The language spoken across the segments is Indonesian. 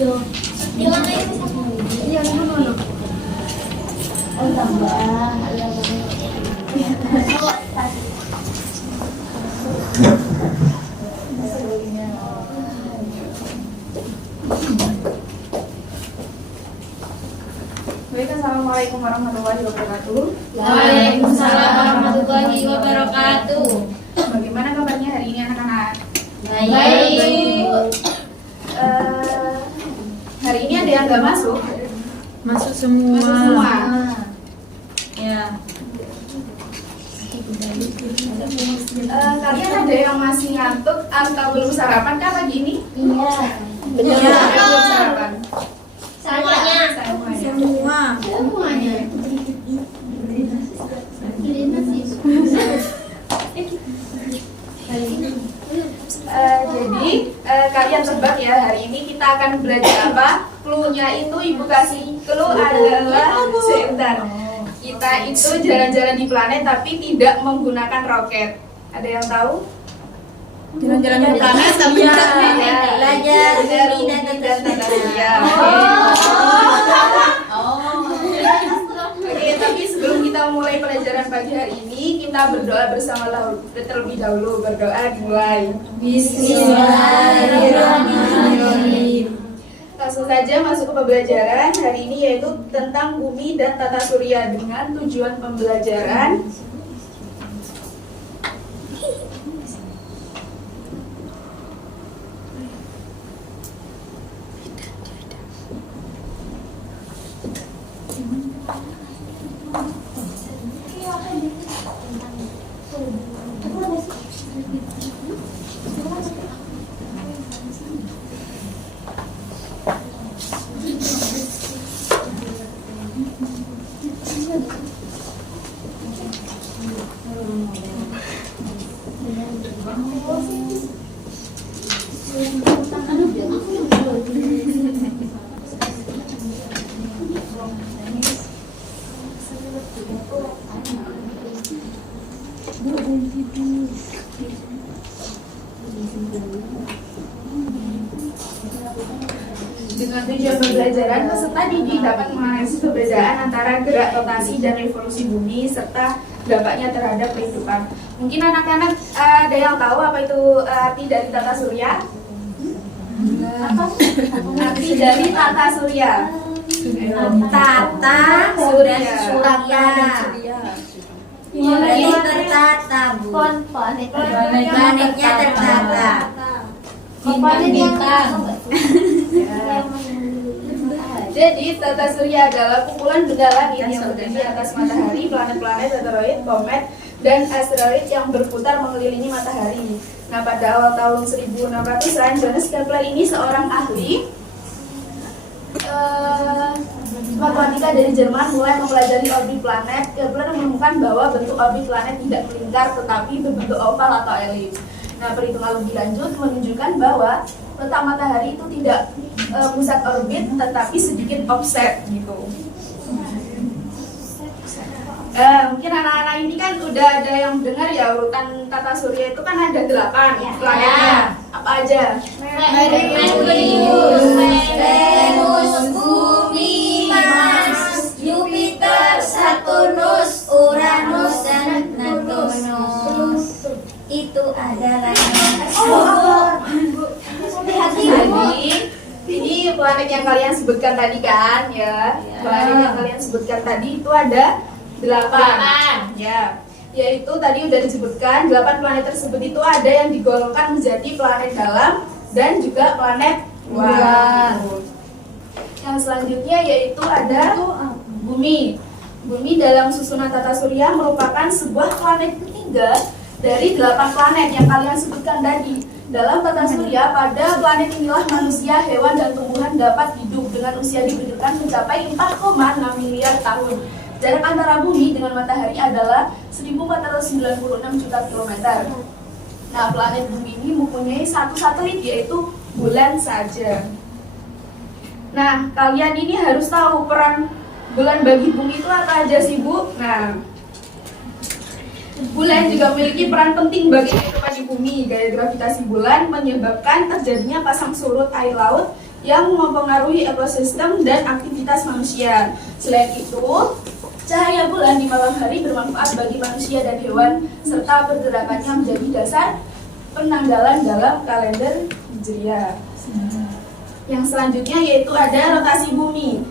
Iya. Bilang aja sama. Iya, mana? Oh, tambah. Baik, assalamualaikum warahmatullahi wabarakatuh. Waalaikumsalam warahmatullahi wabarakatuh. Bagaimana kabarnya hari ini anak-anak? Baik. Hari ini ada yang nggak masuk? Masuk semua. Masuk semua. Ya. Kalian ada yang masih ngantuk atau belum sarapan kah pagi ini? Iya. Benar. Yang belum sarapan. Semuanya. Semua. Semuanya. Jadi kalian tebak ya, hari ini kita akan belajar apa? Clue-nya itu ibu kasih clue adalah sebentar. Kita itu jalan-jalan di planet tapi tidak menggunakan roket. Ada yang tahu? Jalan-jalan di planet tapi Belajar Bumi dan tata surya. Oke, tapi sebelum kita mulai pelajaran pagi hari ini, kita berdoa bersama terlebih dahulu. Berdoa dimulai. Bismillahirrahmanirrahim. Langsung saja masuk ke pembelajaran hari ini, yaitu tentang bumi dan tata surya dengan tujuan pembelajaran. Dengan tujuan pembelajaran, peserta didik dapat menganalisis perbedaan antara gerak rotasi dan revolusi bumi serta dampaknya terhadap kehidupan. Mungkin anak-anak ada yang tahu apa itu arti dari tata surya? Arti dari tata surya. Tata Surya. Ini tertata, Bu. Planetnya tertata. Bintang. Jadi tata surya adalah kumpulan benda langit yang berdiri di atas matahari, planet-planet, asteroid, komet, dan asteroid yang berputar mengelilingi matahari. Nah, pada awal tahun 1600-an, Johannes Kepler ini seorang ahli matematika dari Jerman mulai mempelajari orbit planet. Kepler menemukan bahwa bentuk orbit planet tidak melingkar tetapi berbentuk oval atau elips. Nah, perhitungan lebih lanjut menunjukkan bahwa letak matahari itu tidak pusat orbit tetapi sedikit offset gitu. Mungkin anak-anak ini kan udah ada yang dengar ya, urutan tata surya itu kan ada 8 planetnya. Apa aja? Merkurius, Venus, Bumi, Mars, Jupiter, Saturnus, Uranus, dan Neptunus. Itu adalah Jadi ini planet yang kalian sebutkan tadi kan ya. Planet yang kalian sebutkan tadi itu ada 8. Ya. Yaitu tadi udah disebutkan 8 planet tersebut itu ada yang digolongkan menjadi planet dalam dan juga planet luar. Yang selanjutnya yaitu ada Bumi. Bumi dalam susunan tata surya merupakan sebuah planet ketiga dari 8 planet yang kalian sebutkan tadi. Dalam tata surya, pada planet inilah manusia, hewan, dan tumbuhan dapat hidup dengan usia diperkirakan mencapai 4,6 miliar tahun. Jarak antara bumi dengan matahari adalah 1496 juta kilometer. Nah, planet bumi ini mempunyai satu satelit, yaitu bulan saja. Nah, kalian ini harus tahu peran bulan bagi bumi itu apa aja sih, Bu? Nah, bulan juga memiliki peran penting bagi kehidupan di bumi. Gaya gravitasi bulan menyebabkan terjadinya pasang surut air laut yang mempengaruhi ekosistem dan aktivitas manusia. Selain itu, cahaya bulan di malam hari bermanfaat bagi manusia dan hewan, serta pergerakannya menjadi dasar penanggalan dalam kalender Hijriah. Yang selanjutnya yaitu ada rotasi bumi.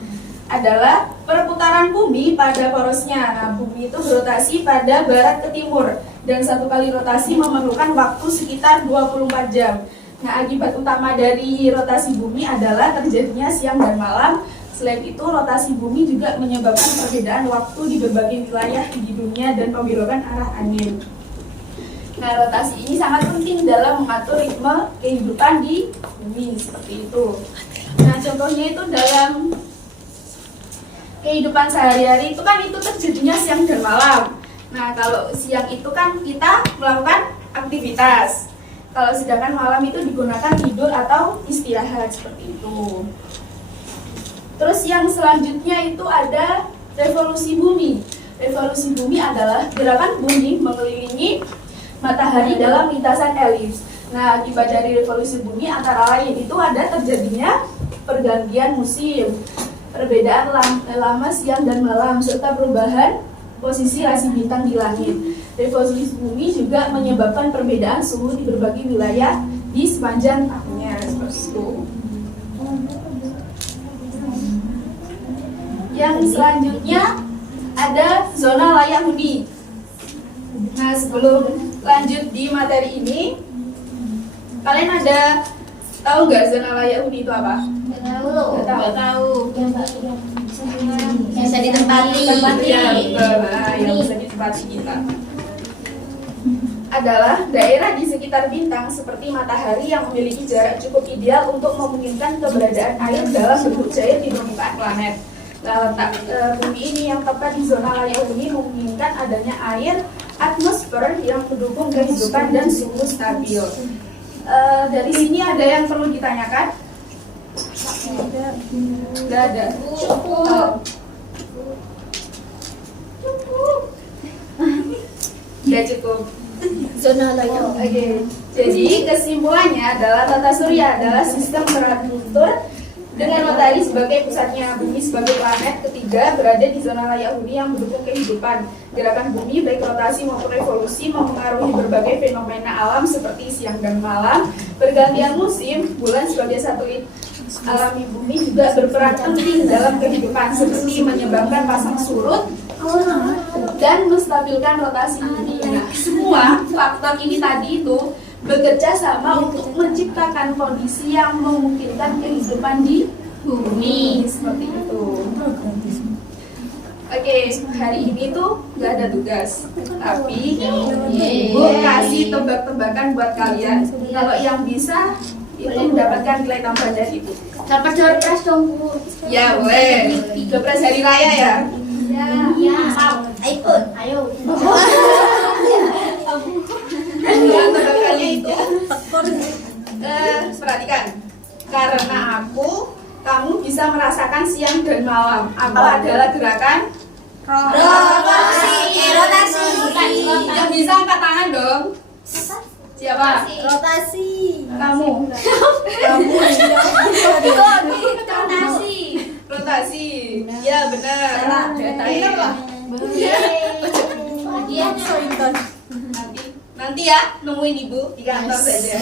Adalah perputaran bumi pada porosnya. Nah, bumi itu berotasi pada barat ke timur, dan satu kali rotasi memerlukan waktu sekitar 24 jam. Nah, akibat utama dari rotasi bumi adalah terjadinya siang dan malam. Selain itu, rotasi bumi juga menyebabkan perbedaan waktu di berbagai wilayah di dunia dan pembelokan arah angin. Nah, rotasi ini sangat penting dalam mengatur ritme kehidupan di bumi, seperti itu. Nah, contohnya itu dalam kehidupan sehari-hari itu kan itu terjadinya siang dan malam. Nah, kalau siang itu kan kita melakukan aktivitas. Kalau sedangkan malam itu digunakan tidur atau istirahat, seperti itu. Terus yang selanjutnya itu ada revolusi bumi. Revolusi bumi adalah gerakan bumi mengelilingi matahari dalam lintasan elips. Nah, akibat dari revolusi bumi antara lain itu ada terjadinya pergantian musim, perbedaan lama siang dan malam, serta perubahan posisi rasi bintang di langit. Revolusi bumi juga menyebabkan perbedaan suhu di berbagai wilayah di sepanjang tahunnya, seperti itu. Yang selanjutnya ada zona layak huni. Nah, sebelum lanjut di materi ini, kalian ada tahu nggak zona layak huni itu apa? Nggak tahu. Bisa ditempati. Ya, betul. Nah, yang bisa ditempati kita adalah daerah di sekitar bintang seperti matahari yang memiliki jarak cukup ideal untuk memungkinkan keberadaan air dalam bentuk cair di permukaan planet. Nah, letak bumi ini yang tepat di zona layak huni memungkinkan adanya air, atmosfer yang mendukung kehidupan dan suhu stabil. Dari sini ada yang perlu ditanyakan? Tidak ada. Cukup. Ya cukup. Zona layak. Oke. Jadi kesimpulannya adalah tata surya adalah sistem teratur dengan matahari sebagai pusatnya. Bumi sebagai planet ketiga berada di zona layak huni yang mendukung kehidupan. Gerakan bumi baik rotasi maupun revolusi mempengaruhi berbagai fenomena alam seperti siang dan malam, pergantian musim, bulan sebagai satelit alami bumi juga berperan penting dalam kehidupan seperti menyebabkan pasang surut dan menstabilkan rotasi bumi. Nah, semua faktor ini tadi itu bekerja sama untuk menciptakan kondisi yang memungkinkan kehidupan di bumi, seperti itu. Oke, hari ini tuh nggak ada tugas, tapi Ibu kasih tebak-tebakan buat kalian. Kalau yang bisa itu mendapatkan nilai tambahan dari Ibu. Dapat surprise dong, Bu. Ya boleh. Surprise hari raya ya. Ya. Ikut. Ayo. Tebakannya itu perhatikan. Karena aku, kamu bisa merasakan siang dan malam. Aku adalah gerakan Rotasi. yang bisa angkat tangan dong. Siapa? Rotasi. Kamu. Rotasi. Ya benar. Benar lah. Nanti ya nemuin Ibu di kantor saja.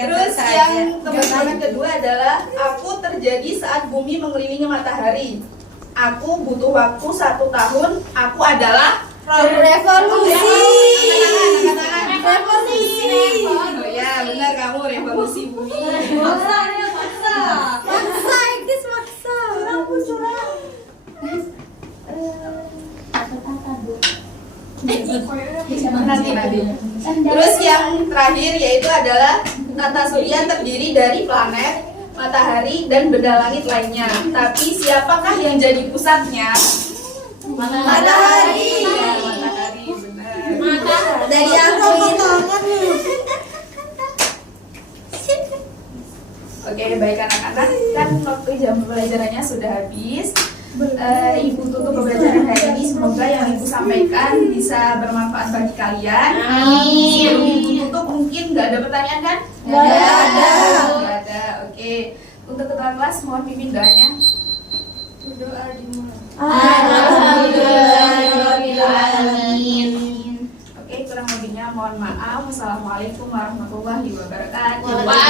Terus yang tebakan kedua adalah aku terjadi saat bumi mengelilingi matahari. Aku butuh waktu 1 tahun. Aku adalah Revolusi. Oh ya benar, kamu revolusi bumi. Maksa. Nanti. Terus yang terakhir yaitu adalah tata surya terdiri dari planet, matahari, dan benda langit lainnya. Tapi siapakah yang jadi pusatnya? Matahari. Ya, matahari, benar. Dari aku Oke, baik anak-anak, kan waktu jam pelajarannya sudah habis. Ibu tutup pembelajaran hari ini. Semoga yang Ibu sampaikan bisa bermanfaat bagi kalian. Amin. Sebelum Ibu tutup, mungkin nggak ada pertanyaan kan? Nggak ada. Nggak ada. Oke. Untuk ketua kelas mohon pimpin doanya. Berdoa dimulai. Alhamdulillahirobbilalamin. Oke, kurang lebihnya mohon maaf. Wassalamualaikum warahmatullahi wabarakatuh. Waalaikumsalam.